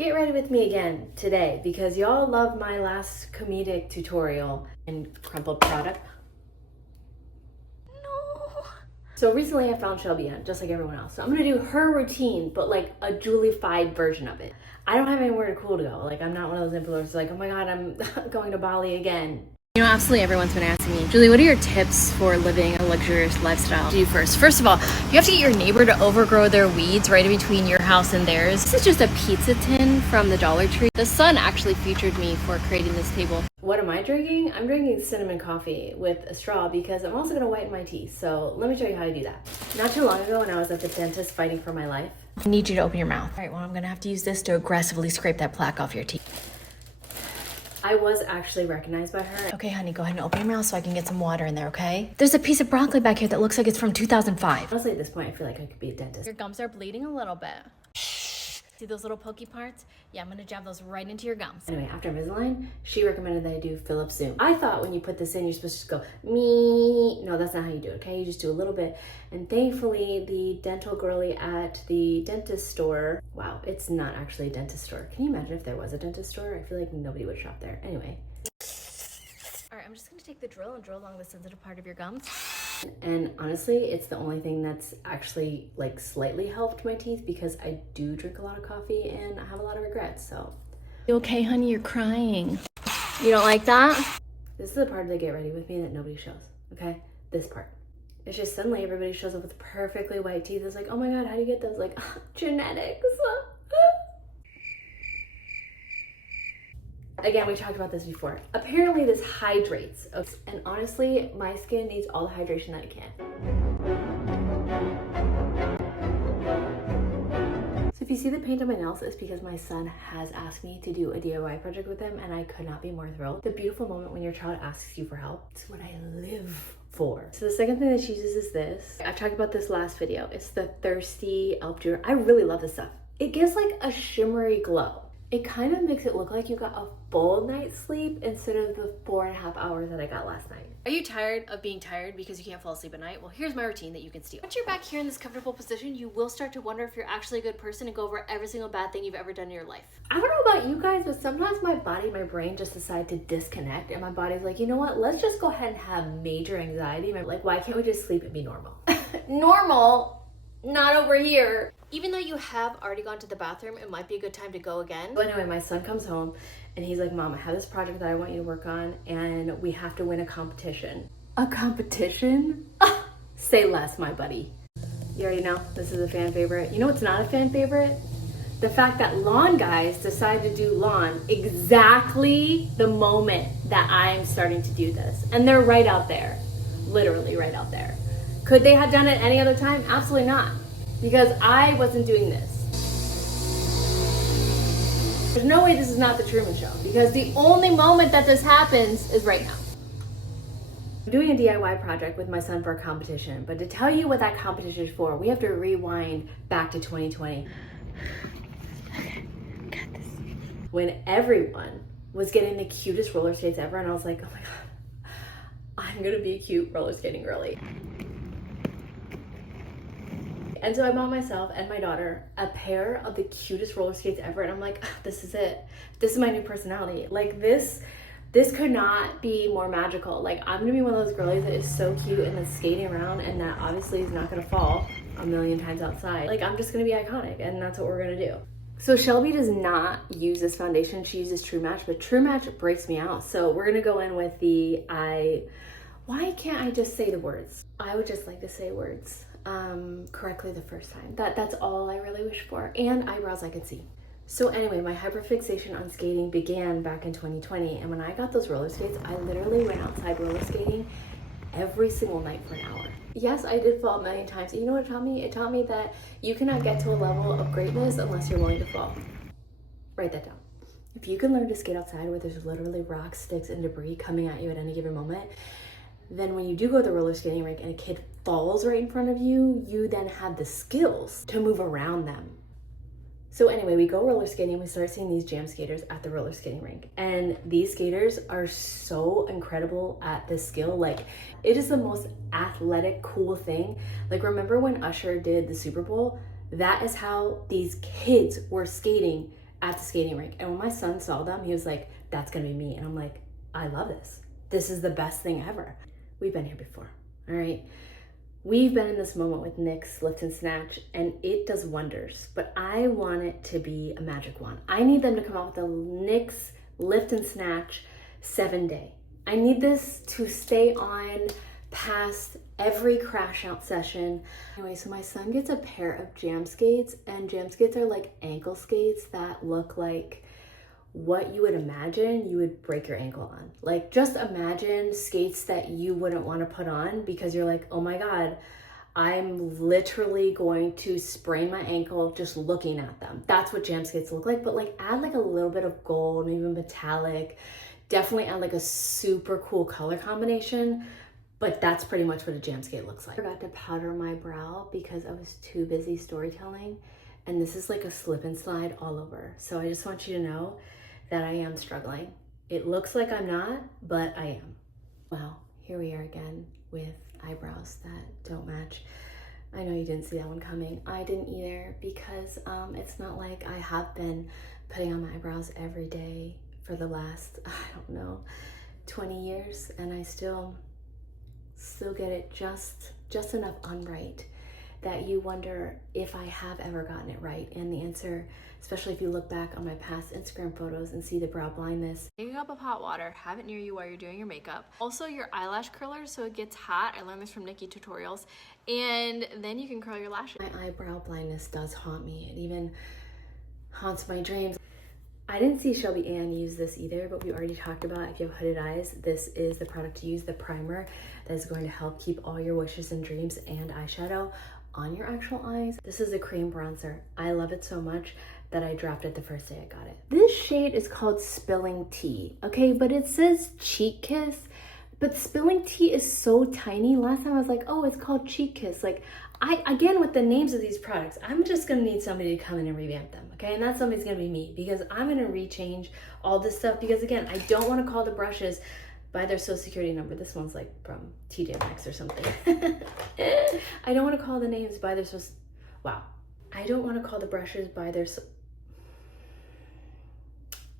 Get ready with me again today because y'all loved my last comedic tutorial and crumpled product. No. So recently I found Shelby Anne, just like everyone else. So I'm gonna do her routine, but like a Julie-fied version of it. I don't have anywhere cool to go. Like I'm not one of those influencers like, oh my God, I'm going to Bali again. You know, absolutely everyone's been asking me, Julie, what are your tips for living a luxurious lifestyle? Do you first of all, you have to get your neighbor to overgrow their weeds right in between your house and theirs. This is just a pizza tin from the Dollar Tree. The Sun actually featured me for creating this table. What am I drinking? I'm drinking cinnamon coffee with a straw because I'm also gonna whiten my teeth. So let me show you how to do that. Not too long ago when I was at the dentist fighting for my life, I need you to open your mouth. All right, well, I'm gonna have to use this to aggressively scrape that plaque off your teeth. I was actually recognized by her. Okay, honey, go ahead and open your mouth so I can get some water in there, okay? There's a piece of broccoli back here that looks like it's from 2005. Honestly, at this point, I feel like I could be a dentist. Your gums are bleeding a little bit. See those little pokey parts? Yeah, I'm gonna jab those right into your gums. Anyway, after Invisalign, she recommended that I do Philips Zoom. I thought when you put this in, you're supposed to just go, me. No, that's not how you do it, okay? You just do a little bit. And thankfully, the dental girly at the dentist store, wow, it's not actually a dentist store. Can you imagine if there was a dentist store? I feel like nobody would shop there. Anyway. All right, I'm just gonna take the drill and drill along the sensitive part of your gums. And honestly, it's the only thing that's actually like slightly helped my teeth because I do drink a lot of coffee and I have a lot of regrets, so. You okay, honey? You're crying. You don't like that? This is the part of the get ready with me that nobody shows, okay? This part. It's just suddenly everybody shows up with perfectly white teeth. It's like, oh my God, how do you get those? Like, genetics. Again, we talked about this before. Apparently this hydrates. And honestly, my skin needs all the hydration that it can. So if you see the paint on my nails, it's because my son has asked me to do a DIY project with him and I could not be more thrilled. The beautiful moment when your child asks you for help, it's what I live for. So the second thing that she uses is this. I've talked about this last video. It's the Thirsty Elf Deodorant. I really love this stuff. It gives like a shimmery glow. It kind of makes it look like you got a full night's sleep instead of the 4.5 hours that I got last night. Are you tired of being tired because you can't fall asleep at night? Well, here's my routine that you can steal. Once you're back here in this comfortable position, you will start to wonder if you're actually a good person and go over every single bad thing you've ever done in your life. I don't know about you guys, but sometimes my body, my brain just decide to disconnect and my body's like, you know what? Let's just go ahead and have major anxiety. Like, why can't we just sleep and be normal? Normal? Not over here. Even though you have already gone to the bathroom, it might be a good time to go again. So anyway, my son comes home and he's like, Mom, I have this project that I want you to work on and we have to win a competition. A competition? Say less, my buddy. You already know, this is a fan favorite. You know what's not a fan favorite? The fact that lawn guys decide to do lawn exactly the moment that I'm starting to do this. And they're right out there, literally right out there. Could they have done it any other time? Absolutely not. Because I wasn't doing this. There's no way this is not the Truman Show because the only moment that this happens is right now. I'm doing a DIY project with my son for a competition, but to tell you what that competition is for, we have to rewind back to 2020. Okay, got this. When everyone was getting the cutest roller skates ever and I was like, oh my God, I'm gonna be a cute roller skating girly. And so I bought myself and my daughter a pair of the cutest roller skates ever. And I'm like, this is it. This is my new personality. Like this could not be more magical. Like I'm gonna be one of those girlies that is so cute and that's skating around and that obviously is not gonna fall a million times outside. Like I'm just gonna be iconic and that's what we're gonna do. So Shelby does not use this foundation. She uses True Match, but True Match breaks me out. So we're gonna go in with the why can't I just say the words? I would just like to say words correctly the first time. That's all I really wish for. And eyebrows I could see. So anyway, my hyperfixation on skating began back in 2020. And when I got those roller skates, I literally went outside roller skating every single night for an hour. Yes, I did fall a million times. You know what it taught me? It taught me that you cannot get to a level of greatness unless you're willing to fall. Write that down. If you can learn to skate outside where there's literally rocks, sticks, and debris coming at you at any given moment, then when you do go to the roller skating rink and a kid falls right in front of you, you then have the skills to move around them. So anyway, we go roller skating, we start seeing these jam skaters at the roller skating rink. And these skaters are so incredible at this skill. Like, it is the most athletic, cool thing. Like, remember when Usher did the Super Bowl? That is how these kids were skating at the skating rink. And when my son saw them, he was like, that's gonna be me. And I'm like, I love this. This is the best thing ever. We've been here before, all right? We've been in this moment with Nick's lift and snatch, and it does wonders, but I want it to be a magic wand. I need them to come out with a Nick's lift and snatch 7-day. I need this to stay on past every crash out session. Anyway, so my son gets a pair of jam skates, and jam skates are like ankle skates that look like what you would imagine you would break your ankle on. Like, just imagine skates that you wouldn't want to put on because you're like, oh my God, I'm literally going to sprain my ankle just looking at them. That's what jam skates look like, but like add like a little bit of gold, maybe metallic, definitely add like a super cool color combination, but that's pretty much what a jam skate looks like. I forgot to powder my brow because I was too busy storytelling, and this is like a slip and slide all over. So I just want you to know that I am struggling. It looks like I'm not, but I am. Wow, here we are again with eyebrows that don't match. I know you didn't see that one coming. I didn't either, because it's not like I have been putting on my eyebrows every day for the last, I don't know, 20 years, and I still get it just enough unright that you wonder if I have ever gotten it right. And the answer, especially if you look back on my past Instagram photos and see the brow blindness. Take a cup of hot water, have it near you while you're doing your makeup. Also your eyelash curler so it gets hot. I learned this from Nikki tutorials. And then you can curl your lashes. My eyebrow blindness does haunt me. It even haunts my dreams. I didn't see Shelby Anne use this either, but we already talked about if you have hooded eyes, this is the product to use, the primer that is going to help keep all your wishes and dreams and eyeshadow on your actual eyes. This is a cream bronzer. I love it so much that I dropped it the first day I got it. This shade is called Spilling Tea, okay? But it says Cheek Kiss, but Spilling Tea is so tiny. Last time I was like, oh, it's called Cheek Kiss. Like, again, with the names of these products, I'm just gonna need somebody to come in and revamp them, okay? And that somebody's gonna be me, because I'm gonna rechange all this stuff, because again, I don't wanna call the brushes by their social security number. This one's like from TJ Maxx or something. I don't wanna call the names by their social, wow. I don't wanna call the brushes by their,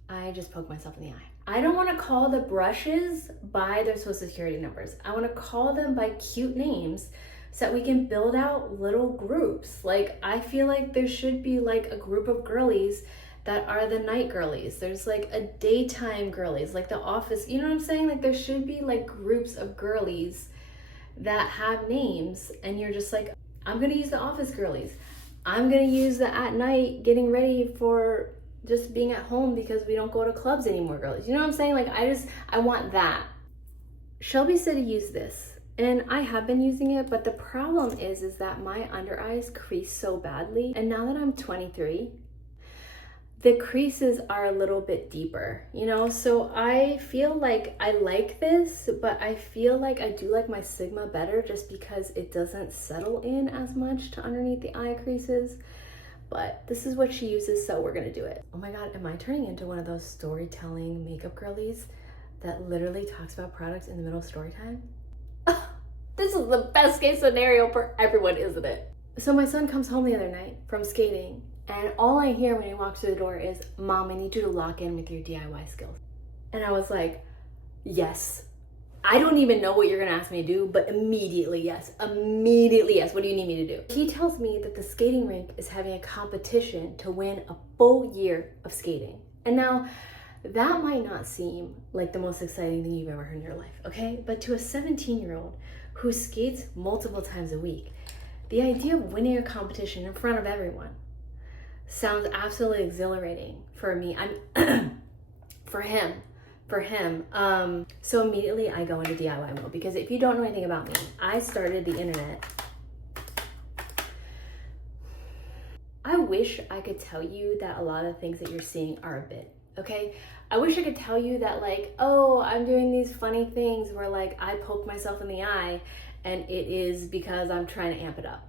I just poked myself in the eye. I don't wanna call the brushes by their social security numbers. I wanna call them by cute names so that we can build out little groups. Like, I feel like there should be like a group of girlies that are the night girlies. There's like a daytime girlies, like The Office, you know what I'm saying? Like, there should be like groups of girlies that have names, and you're just like, I'm gonna use The Office girlies. I'm gonna use the at night getting ready for just being at home because we don't go to clubs anymore girlies. You know what I'm saying? Like, I want that. Shelby said to use this, and I have been using it, but the problem is that my under eyes crease so badly. And now that I'm 23, the creases are a little bit deeper, you know? So I feel like I like this, but I feel like I do like my Sigma better just because it doesn't settle in as much to underneath the eye creases. But this is what she uses, so we're gonna do it. Oh my God, am I turning into one of those storytelling makeup girlies that literally talks about products in the middle of story time? This is the best case scenario for everyone, isn't it? So my son comes home the other night from skating, and all I hear when he walks through the door is, Mom, I need you to lock in with your DIY skills. And I was like, yes. I don't even know what you're gonna ask me to do, but immediately yes. Immediately yes. What do you need me to do? He tells me that the skating rink is having a competition to win a full year of skating. And now, that might not seem like the most exciting thing you've ever heard in your life, okay? But to a 17-year-old who skates multiple times a week, the idea of winning a competition in front of everyone sounds absolutely exhilarating for me. For him. So immediately I go into DIY mode, because if you don't know anything about me, I started the internet. I wish I could tell you that a lot of things that you're seeing are a bit, okay? I wish I could tell you that, like, oh, I'm doing these funny things where like I poke myself in the eye and it is because I'm trying to amp it up.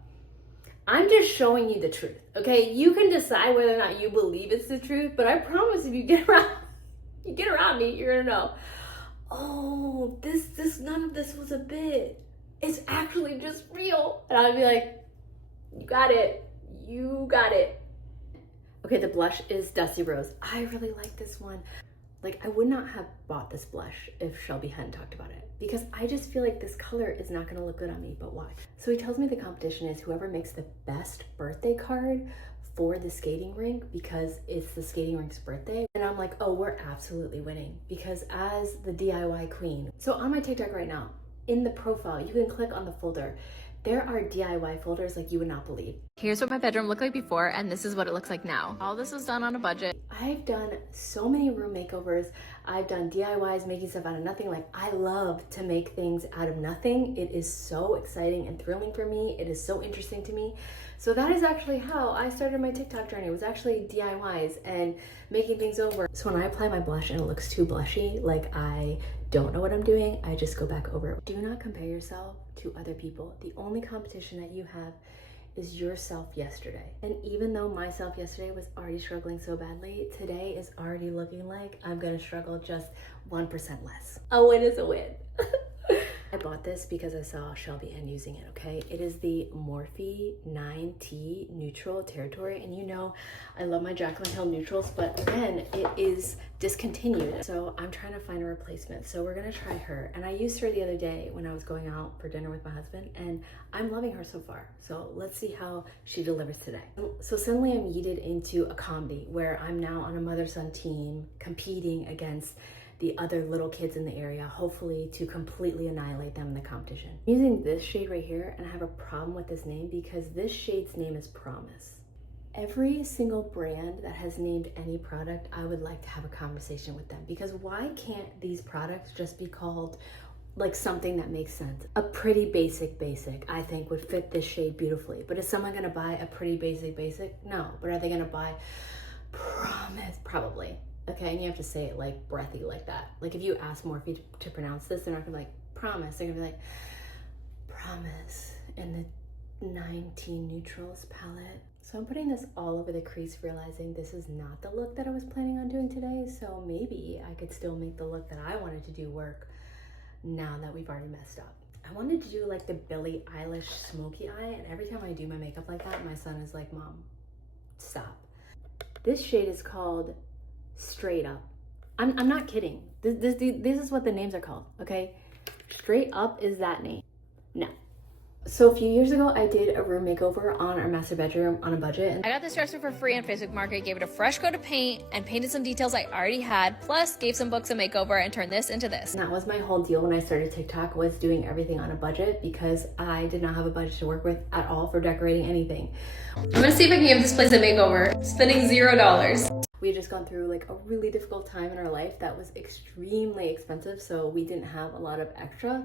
I'm just showing you the truth, okay? You can decide whether or not you believe it's the truth, but I promise if you get around me, you're gonna know, oh, none of this was a bit. It's actually just real. And I'd be like, you got it. Okay, the blush is Dusty Rose. I really like this one. Like, I would not have bought this blush if Shelby hadn't talked about it, because I just feel like this color is not gonna look good on me, but why? So he tells me the competition is whoever makes the best birthday card for the skating rink, because it's the skating rink's birthday. And I'm like, oh, we're absolutely winning, because as the DIY queen. So on my TikTok right now, in the profile, you can click on the folder. There are DIY folders like you would not believe. Here's what my bedroom looked like before, and this is what it looks like now. All this was done on a budget. I've done so many room makeovers. I've done DIYs, making stuff out of nothing. Like, I love to make things out of nothing. It is so exciting and thrilling for me. It is so interesting to me. So that is actually how I started my TikTok journey. It was actually DIYs and making things over. So when I apply my blush and it looks too blushy, like I don't know what I'm doing, I just go back over it. Do not compare yourself to other people. The only competition that you have is yourself yesterday. And even though myself yesterday was already struggling so badly, today is already looking like I'm gonna struggle just 1% less. A win is a win. I bought this because I saw Shelby Anne using it, okay? It is the Morphe 9T Neutral Territory, and you know I love my Jaclyn Hill neutrals, but then it is discontinued. So I'm trying to find a replacement. So we're gonna try her. And I used her the other day when I was going out for dinner with my husband, and I'm loving her so far. So let's see how she delivers today. So suddenly I'm yeeted into a comedy where I'm now on a mother-son team competing against the other little kids in the area, hopefully to completely annihilate them in the competition. I'm using this shade right here, and I have a problem with this name because this shade's name is Promise. Every single brand that has named any product, I would like to have a conversation with them, because why can't these products just be called like something that makes sense? A pretty basic, I think would fit this shade beautifully. But is someone gonna buy a pretty basic? No. But are they gonna buy Promise? Probably. Okay, and you have to say it like breathy like that. Like if you ask Morphe to pronounce this, they're not gonna be like Promise. They're gonna be like Promise in the 19 Neutrals palette. So I'm putting this all over the crease, realizing this is not the look that I was planning on doing today. So maybe I could still make the look that I wanted to do work now that we've already messed up. I wanted to do like the Billie Eilish smoky eye, and every time I do my makeup like that, my son is like, Mom, stop. This shade is called Straight Up. I'm not kidding. This is what the names are called, okay? Straight Up is that name. No. So a few years ago, I did a room makeover on our master bedroom on a budget. And I got this dresser for free on Facebook Market, gave it a fresh coat of paint, and painted some details I already had, plus gave some books a makeover and turned this into this. And that was my whole deal when I started TikTok, was doing everything on a budget, because I did not have a budget to work with at all for decorating anything. I'm gonna see if I can give this place a makeover, spending $0. We had just gone through like a really difficult time in our life that was extremely expensive, so we didn't have a lot of extra.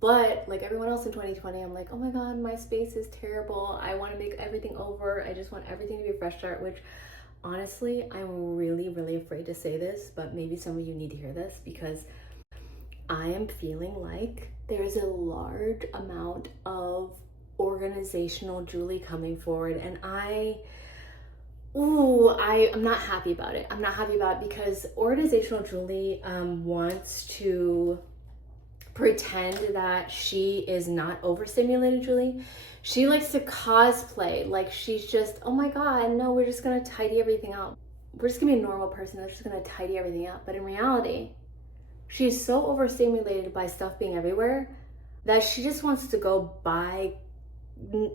But like everyone else in 2020, I'm like, oh my God, my space is terrible. I want to make everything over. I just want everything to be a fresh start, which honestly, I'm really, really afraid to say this, but maybe some of you need to hear this, because I am feeling like there's a large amount of organizational Julie coming forward, and I'm not happy about it. I'm not happy about it because organizational Julie wants to pretend that she is not overstimulated Julie. She likes to cosplay like she's just, oh my God, no, we're just gonna tidy everything up. We're just gonna be a normal person that's just gonna tidy everything up. But in reality, she's so overstimulated by stuff being everywhere that she just wants to go buy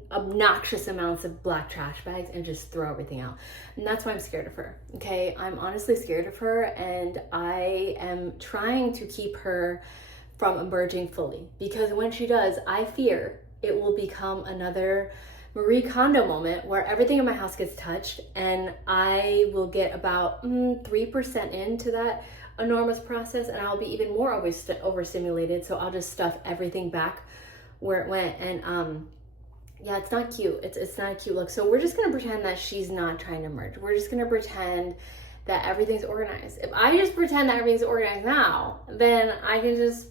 obnoxious amounts of black trash bags and just throw everything out. And that's why I'm scared of her, okay? I'm honestly scared of her, and I am trying to keep her from emerging fully, because when she does, I fear it will become another Marie Kondo moment where everything in my house gets touched, and I will get about 3% into that enormous process, and I'll be even more overstimulated, so I'll just stuff everything back where it went. And yeah, it's not cute. It's not a cute look. So we're just gonna pretend that she's not trying to merge. We're just gonna pretend that everything's organized. If I just pretend that everything's organized now, then I can just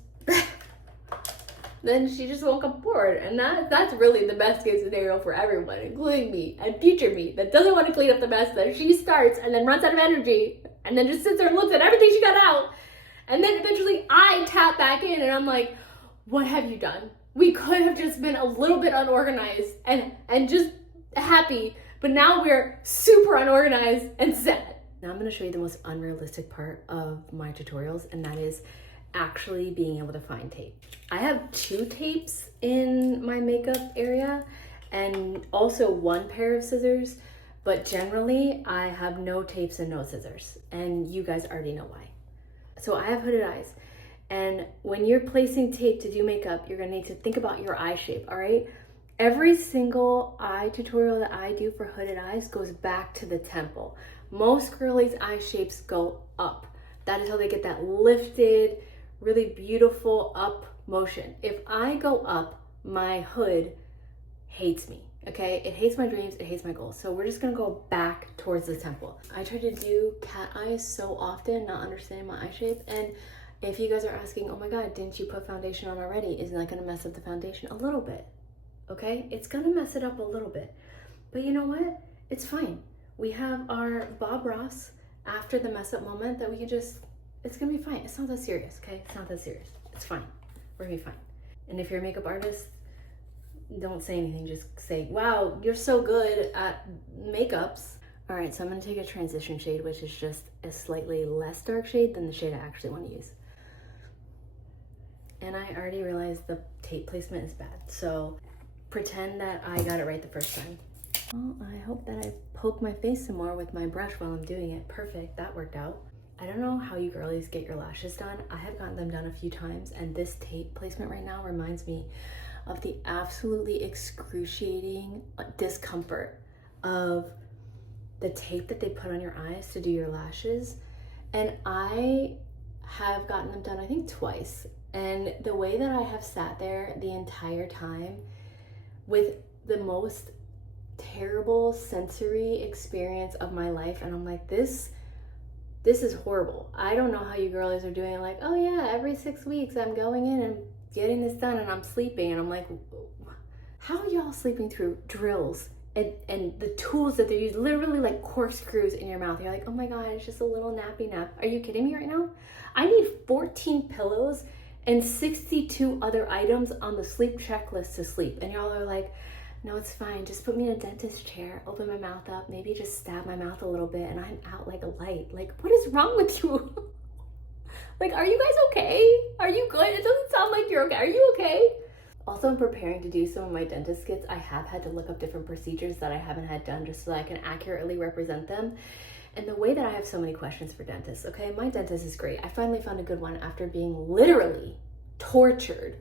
then she just won't come forward. And that's really the best case scenario for everyone, including me and future me, that doesn't want to clean up the mess that she starts and then runs out of energy and then just sits there and looks at everything she got out. And then eventually I tap back in and I'm like, what have you done? We could have just been a little bit unorganized and just happy But now we're super unorganized and sad. Now I'm gonna show you the most unrealistic part of my tutorials, and that is actually being able to find tape. I have 2 tapes in my makeup area and also 1 pair of scissors, but generally I have no tapes and no scissors, and you guys already know why. So I have hooded eyes, and when you're placing tape to do makeup, you're gonna need to think about your eye shape, all right? Every single eye tutorial that I do for hooded eyes goes back to the temple. Most girlies' eye shapes go up. That is how they get that lifted, really beautiful up motion. If I go up, my hood hates me, okay? It hates my dreams, it hates my goals. So we're just gonna go back towards the temple. I try to do cat eyes so often, not understanding my eye shape. And if you guys are asking, oh my God, didn't you put foundation on already? Isn't that gonna mess up the foundation? A little bit, okay? It's gonna mess it up a little bit. But you know what? It's fine. We have our Bob Ross after the mess up moment that we can just, it's gonna be fine. It's not that serious, okay? It's not that serious. It's fine. We're gonna be fine. And if you're a makeup artist, don't say anything. Just say, wow, you're so good at makeups. All right, so I'm gonna take a transition shade, which is just a slightly less dark shade than the shade I actually wanna use. And I already realized the tape placement is bad. So pretend that I got it right the first time. Well, I hope that I poke my face some more with my brush while I'm doing it. Perfect, that worked out. I don't know how you girlies get your lashes done. I have gotten them done a few times, and this tape placement right now reminds me of the absolutely excruciating discomfort of the tape that they put on your eyes to do your lashes. And I have gotten them done, I think, twice. And the way that I have sat there the entire time with the most terrible sensory experience of my life, and I'm like, this is horrible. I don't know how you girlies are doing it, like, oh yeah, every 6 weeks I'm going in and getting this done and I'm sleeping. And I'm like, how are y'all sleeping through drills and the tools that they use, literally like corkscrews in your mouth? You're like, oh my God, it's just a little nappy nap. Are you kidding me right now? I need 14 pillows and 62 other items on the sleep checklist to sleep. And y'all are like, no, it's fine. Just put me in a dentist chair, open my mouth up, maybe just stab my mouth a little bit, and I'm out like a light. Like, what is wrong with you? Like, are you guys okay? Are you good? It doesn't sound like you're okay. Are you okay? Also, in preparing to do some of my dentist skits, I have had to look up different procedures that I haven't had done just so that I can accurately represent them. And the way that I have so many questions for dentists, okay? My dentist is great. I finally found a good one after being literally tortured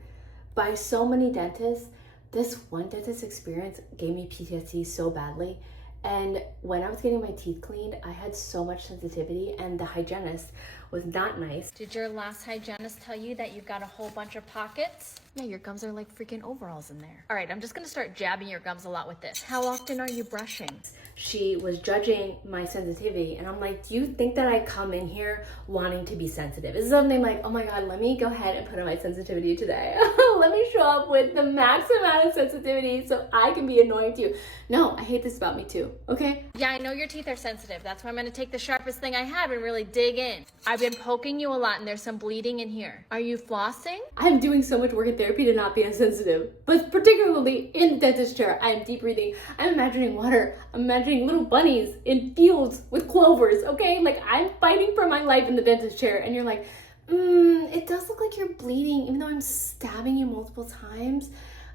by so many dentists. This one dentist experience gave me PTSD so badly. And when I was getting my teeth cleaned, I had so much sensitivity, and the hygienist was not nice. Did your last hygienist tell you that you've got a whole bunch of pockets? Yeah, your gums are like freaking overalls in there. All right, I'm just gonna start jabbing your gums a lot with this. How often are you brushing? She was judging my sensitivity, and I'm like, do you think that I come in here wanting to be sensitive? It's something like, oh my God, let me go ahead and put on my sensitivity today. Let me show up with the max amount of sensitivity so I can be annoying to you. No, I hate this about me too, okay? Yeah, I know your teeth are sensitive. That's why I'm gonna take the sharpest thing I have and really dig in. I've been poking you a lot and there's some bleeding in here. Are you flossing? I'm doing so much work in therapy to not be as sensitive, but particularly in the dentist chair, I am deep breathing. I'm imagining water. I'm imagining little bunnies in fields with clovers, okay? Like, I'm fighting for my life in the dentist chair, and you're like, it does look like you're bleeding, even though I'm stabbing you multiple times.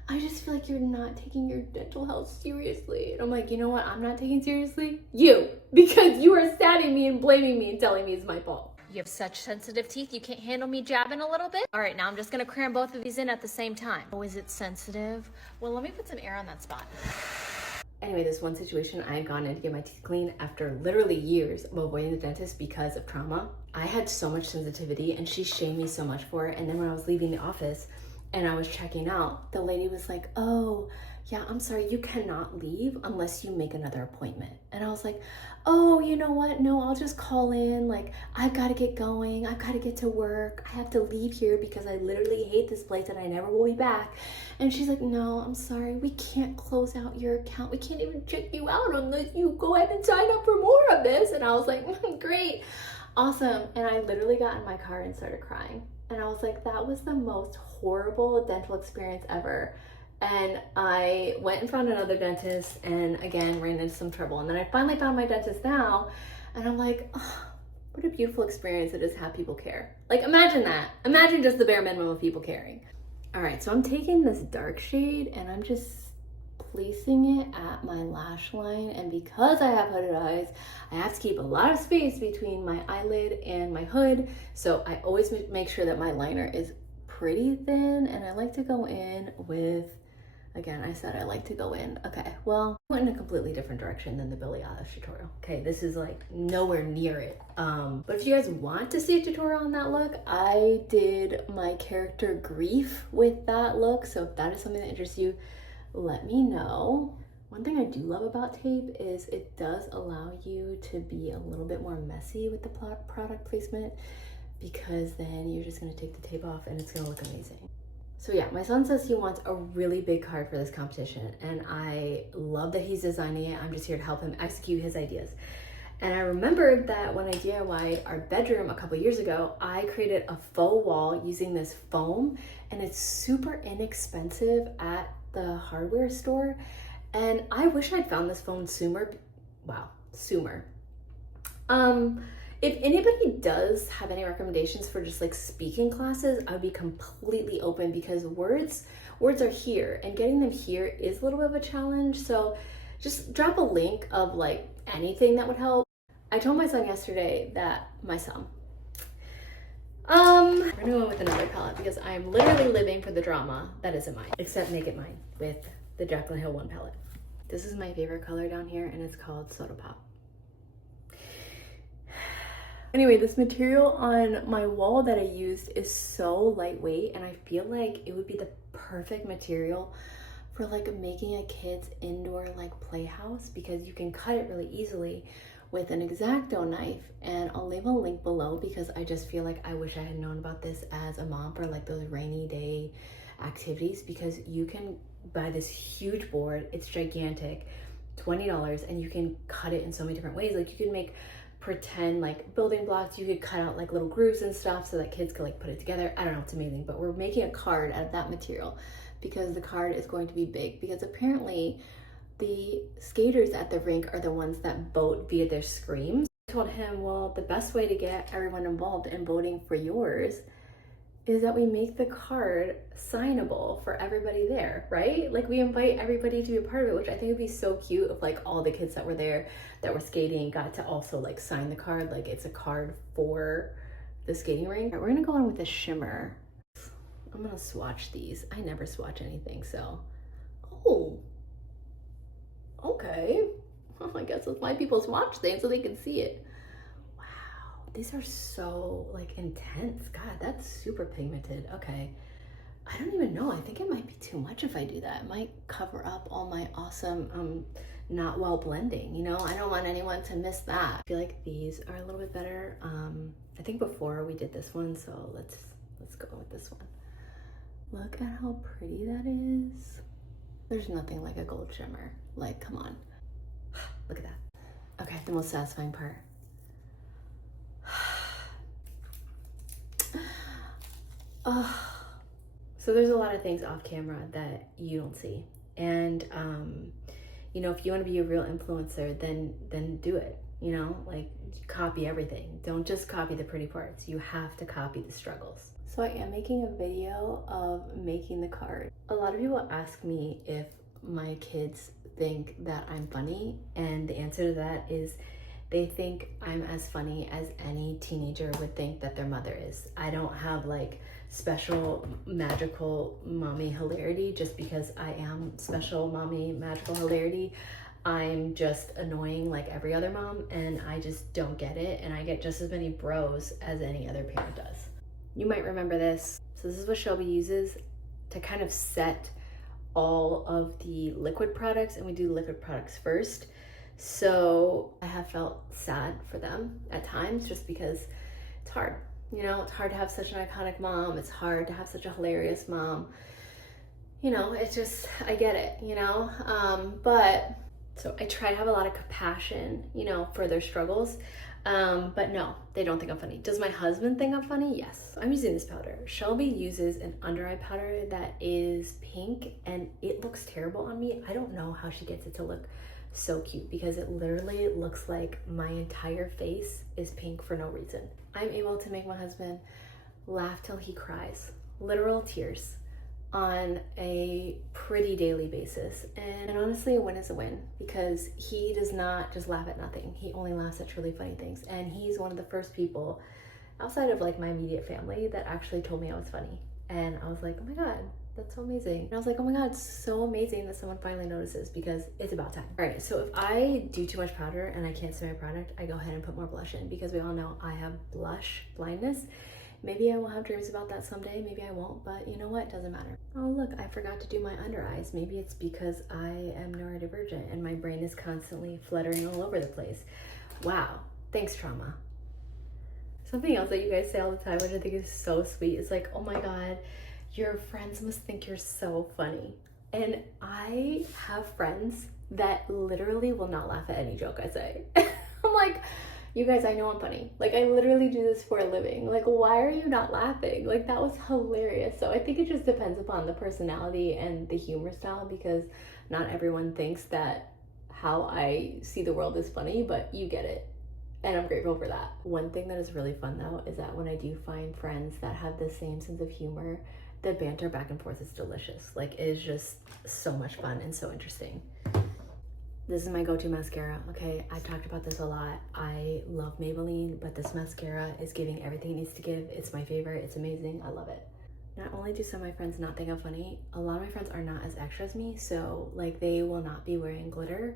I just feel like you're not taking your dental health seriously. And I'm like, you know what I'm not taking seriously? You, because you are stabbing me and blaming me and telling me it's my fault. You have such sensitive teeth, you can't handle me jabbing a little bit? All right, now I'm just gonna cram both of these in at the same time. Oh, is it sensitive? Well, let me put some air on that spot. Anyway, this one situation, I had gone in to get my teeth cleaned after literally years of avoiding the dentist because of trauma. I had so much sensitivity and she shamed me so much for it. And then when I was leaving the office and I was checking out, the lady was like, oh, yeah, I'm sorry, you cannot leave unless you make another appointment. And I was like, oh, you know what? No, I'll just call in. Like, I've got to get going. I've got to get to work. I have to leave here because I literally hate this place and I never will be back. And she's like, no, I'm sorry. We can't close out your account. We can't even check you out unless you go ahead and sign up for more of this. And I was like, great, awesome. And I literally got in my car and started crying. And I was like, that was the most horrible dental experience ever. And I went and found another dentist and again ran into some trouble. And then I finally found my dentist now, and I'm like, oh, what a beautiful experience it is to have people care. Like, imagine that. Imagine just the bare minimum of people caring. All right, so I'm taking this dark shade and I'm just placing it at my lash line. And because I have hooded eyes, I have to keep a lot of space between my eyelid and my hood. So I always make sure that my liner is pretty thin, and I like to go in with, again, I said I like to go in. Okay, well, I went in a completely different direction than the Billie Eilish tutorial. Okay, this is like nowhere near it. But if you guys want to see a tutorial on that look, I did my character Grief with that look. So if that is something that interests you, let me know. One thing I do love about tape is it does allow you to be a little bit more messy with the product placement, because then you're just gonna take the tape off and it's gonna look amazing. So yeah, my son says he wants a really big card for this competition, and I love that he's designing it. I'm just here to help him execute his ideas. And I remembered that when I DIY'd our bedroom a couple years ago, I created a faux wall using this foam, and it's super inexpensive at the hardware store. And I wish I'd found this foam sooner. Wow, sooner. If anybody does have any recommendations for just like speaking classes, I would be completely open, because words are here and getting them here is a little bit of a challenge. So just drop a link of like anything that would help. I told my son yesterday that we're gonna go with another palette, because I'm literally living for the drama that isn't mine, except make it mine with the Jaclyn Hill 1 palette. This is my favorite color down here, and it's called Soda Pop. Anyway, this material on my wall that I used is so lightweight, and I feel like it would be the perfect material for like making a kid's indoor like playhouse, because you can cut it really easily with an X-Acto knife. And I'll leave a link below, because I just feel like I wish I had known about this as a mom for like those rainy day activities, because you can buy this huge board, it's gigantic, $20, and you can cut it in so many different ways. Like you can make pretend like building blocks, you could cut out like little grooves and stuff so that kids could like put it together. I don't know, it's amazing. But we're making a card out of that material, because the card is going to be big, because apparently the skaters at the rink are the ones that vote via their screams. I told him, well, the best way to get everyone involved in voting for yours is that we make the card signable for everybody there, right? Like we invite everybody to be a part of it, which I think would be so cute if like all the kids that were there that were skating got to also like sign the card. Like it's a card for the skating rink. We're gonna go in with a shimmer. I'm gonna swatch these. I never swatch anything, so. Oh, okay. Well, I guess let's let people swatch things so they can see it. These are so like intense. God, that's super pigmented. Okay. I don't even know. I think it might be too much if I do that. It might cover up all my awesome, not well blending. You know, I don't want anyone to miss that. I feel like these are a little bit better. I think before we did this one, so let's go with this one. Look at how pretty that is. There's nothing like a gold shimmer. Like, come on. Look at that. Okay, the most satisfying part. So there's a lot of things off camera that you don't see, and you know, if you want to be a real influencer, then do it. You know, like copy everything. Don't just copy the pretty parts. You have to copy the struggles. So I am making a video of making the card. A lot of people ask me if my kids think that I'm funny, and the answer to that is they think I'm as funny as any teenager would think that their mother is. I don't have like special magical mommy hilarity just because I am special mommy magical hilarity. I'm just annoying like every other mom, and I just don't get it, and I get just as many bros as any other parent does. You might remember this. So this is what Shelby uses to kind of set all of the liquid products, and we do liquid products first. So I have felt sad for them at times, just because it's hard. You know, it's hard to have such an iconic mom. It's hard to have such a hilarious mom. You know, it's just, I get it, you know? But so I try to have a lot of compassion, you know, for their struggles. But no, they don't think I'm funny. Does my husband think I'm funny? Yes. I'm using this powder. Shelby uses an under eye powder that is pink and it looks terrible on me. I don't know how she gets it to look so cute because it literally looks like my entire face is pink for no reason. I'm able to make my husband laugh till he cries, literal tears, on a pretty daily basis. And honestly, a win is a win because he does not just laugh at nothing. He only laughs at truly funny things. And he's one of the first people outside of like my immediate family that actually told me I was funny. And I was like, oh my God, that's so amazing. And I was like, oh my God, it's so amazing that someone finally notices because it's about time. All right, so if I do too much powder and I can't see my product, I go ahead and put more blush in because we all know I have blush blindness. Maybe I will have dreams about that someday, maybe I won't, but you know what, doesn't matter. Oh look, I forgot to do my under eyes. Maybe it's because I am neurodivergent and my brain is constantly fluttering all over the place. Wow, thanks trauma. Something else that you guys say all the time, which I think is so sweet, is like, oh my God, your friends must think you're so funny. And I have friends that literally will not laugh at any joke I say. I'm like, you guys, I know I'm funny. Like, I literally do this for a living. Like, why are you not laughing? Like, that was hilarious. So I think it just depends upon the personality and the humor style because not everyone thinks that how I see the world is funny, but you get it. And I'm grateful for that. One thing that is really fun though is that when I do find friends that have the same sense of humor, the banter back and forth is delicious. Like, it is just so much fun and so interesting. This is my go-to mascara, okay? I've talked about this a lot. I love Maybelline, but this mascara is giving everything it needs to give. It's my favorite, it's amazing, I love it. Not only do some of my friends not think I'm funny, a lot of my friends are not as extra as me, so like they will not be wearing glitter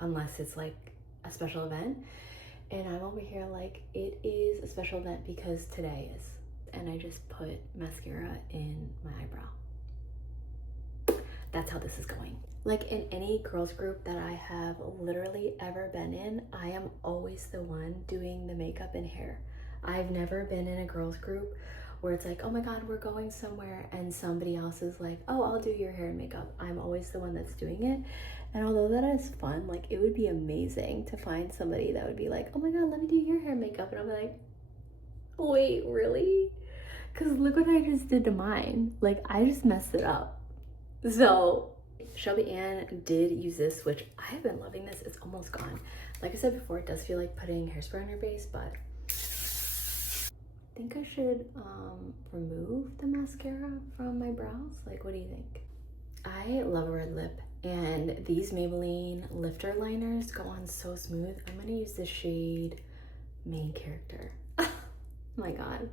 unless it's like a special event. And I'm over here like, it is a special event because today is. And I just put mascara in my eyebrow. That's how this is going. Like in any girls group that I have literally ever been in, I am always the one doing the makeup and hair. I've never been in a girls group where it's like, oh my God, we're going somewhere and somebody else is like, oh, I'll do your hair and makeup. I'm always the one that's doing it. And although that is fun, like it would be amazing to find somebody that would be like, oh my God, let me do your hair and makeup. And I'm like, wait, really? Because look what I just did to mine. Like, I just messed it up. So Shelby Anne did use this, which I have been loving this. It's almost gone. Like I said before, it does feel like putting hairspray on your face, but I think I should remove the mascara from my brows. Like, what do you think? I love a red lip, and these Maybelline lifter liners go on so smooth. I'm gonna use the shade Main Character. Oh my God.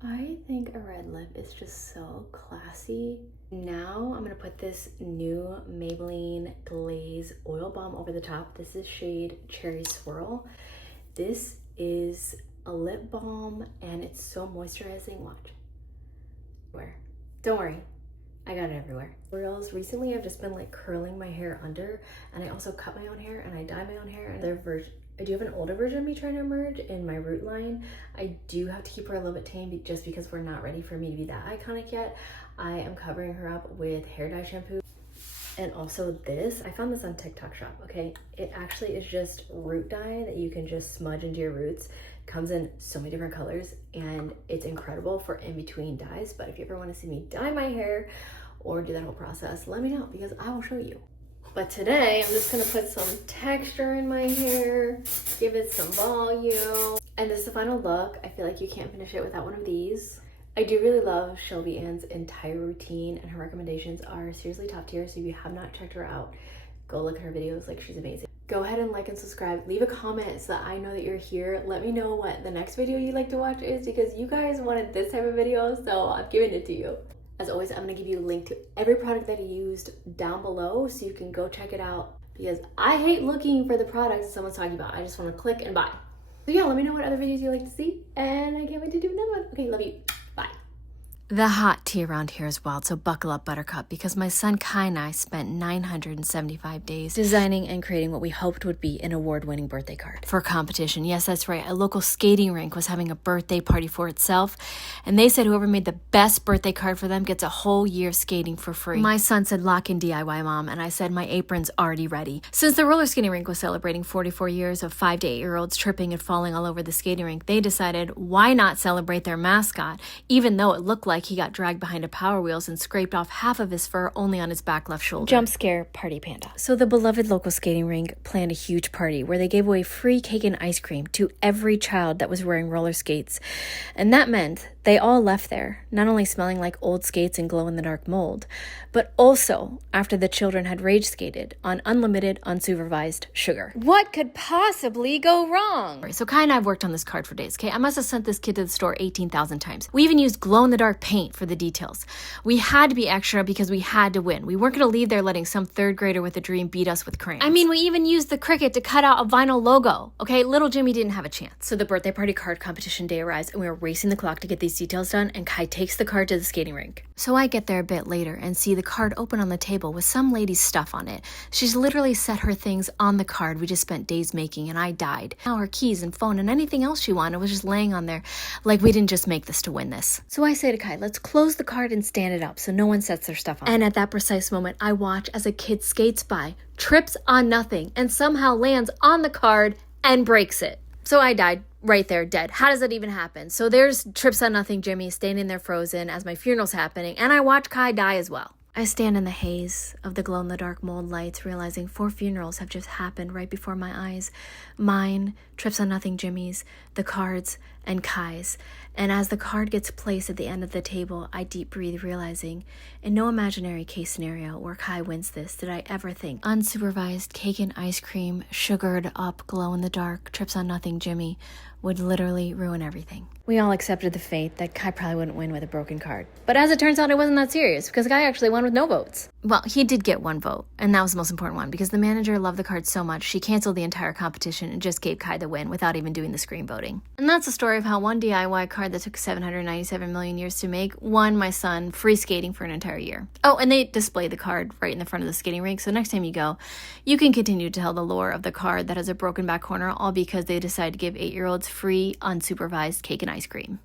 I think a red lip is just so classy. Now I'm gonna put this new Maybelline Glaze Oil Balm over the top. This is shade Cherry Swirl. This is a lip balm and it's so moisturizing. Watch. Where? Don't worry, I got it everywhere. Reels, recently I've just been like curling my hair under, and I also cut my own hair and I dye my own hair. And I do have an older version of me trying to emerge in my root line. I do have to keep her a little bit tame just because we're not ready for me to be that iconic yet. I am covering her up with hair dye shampoo. And also this, I found this on TikTok Shop, okay? It actually is just root dye that you can just smudge into your roots. It comes in so many different colors and it's incredible for in-between dyes. But if you ever wanna see me dye my hair or do that whole process, let me know because I will show you. But today, I'm just gonna put some texture in my hair, give it some volume. And this is the final look. I feel like you can't finish it without one of these. I do really love Shelby Anne's entire routine, and her recommendations are seriously top tier. So if you have not checked her out, go look at her videos, like she's amazing. Go ahead and like and subscribe. Leave a comment so that I know that you're here. Let me know what the next video you'd like to watch is because you guys wanted this type of video, so I'm giving it to you. As always, I'm gonna give you a link to every product that I used down below so you can go check it out because I hate looking for the products someone's talking about. I just wanna click and buy. So yeah, let me know what other videos you like to see and I can't wait to do another one. Okay, love you. Bye. The hot tea around here is wild, so buckle up, Buttercup, because my son Kai and I spent 975 days designing and creating what we hoped would be an award-winning birthday card for a competition. Yes, that's right. A local skating rink was having a birthday party for itself, and they said whoever made the best birthday card for them gets a whole year of skating for free. My son said, "Lock in DIY, Mom," and I said, "My apron's already ready." Since the roller skating rink was celebrating 44 years of 5 to 8-year-olds tripping and falling all over the skating rink, they decided, why not celebrate their mascot, even though it looked like he got dragged behind a Power Wheels and scraped off half of his fur only on his back left shoulder. Jump scare, party panda. So the beloved local skating rink planned a huge party where they gave away free cake and ice cream to every child that was wearing roller skates. And that meant they all left there, not only smelling like old skates and glow-in-the-dark mold, but also after the children had rage skated on unlimited, unsupervised sugar. What could possibly go wrong? So Kai and I have worked on this card for days, okay? I must have sent this kid to the store 18,000 times. We even used glow-in-the-dark paint for the details. We had to be extra because we had to win. We weren't going to leave there letting some third grader with a dream beat us with crayons. I mean, we even used the Cricut to cut out a vinyl logo, okay? Little Jimmy didn't have a chance. So the birthday party card competition day arrives, and we were racing the clock to get these details done, and Kai takes the card to the skating rink. So I get there a bit later and see the card open on the table with some lady's stuff on it. She's literally set her things on the card we just spent days making, and I died. Now her keys and phone and anything else she wanted was just laying on there like we didn't just make this to win this. So I say to Kai, let's close the card and stand it up so no one sets their stuff on. And at that precise moment, I watch as a kid skates by, trips on nothing, and somehow lands on the card and breaks it. So I died right there, dead. How does that even happen? So there's trips on nothing Jimmy standing there frozen as my funeral's happening, and I watch Kai die as well. I stand in the haze of the glow-in-the-dark mold lights, realizing 4 funerals have just happened right before my eyes. Mine, Trips on Nothing Jimmy's, the card's, and Kai's. And as the card gets placed at the end of the table, I deep breathe, realizing, in no imaginary case scenario where Kai wins this, did I ever think unsupervised cake and ice cream, sugared up glow-in-the-dark, Trips on Nothing Jimmy would literally ruin everything. We all accepted the fate that Kai probably wouldn't win with a broken card. But as it turns out, it wasn't that serious, because Kai actually won with no votes. Well, he did get 1 vote, and that was the most important one, because the manager loved the card so much, she canceled the entire competition and just gave Kai the win without even doing the screen voting. And that's the story of how one DIY card that took 797 million years to make won my son free skating for an entire year. Oh, and they displayed the card right in the front of the skating rink, so next time you go, you can continue to tell the lore of the card that has a broken back corner, all because they decided to give 8-year-olds free, unsupervised cake and ice cream.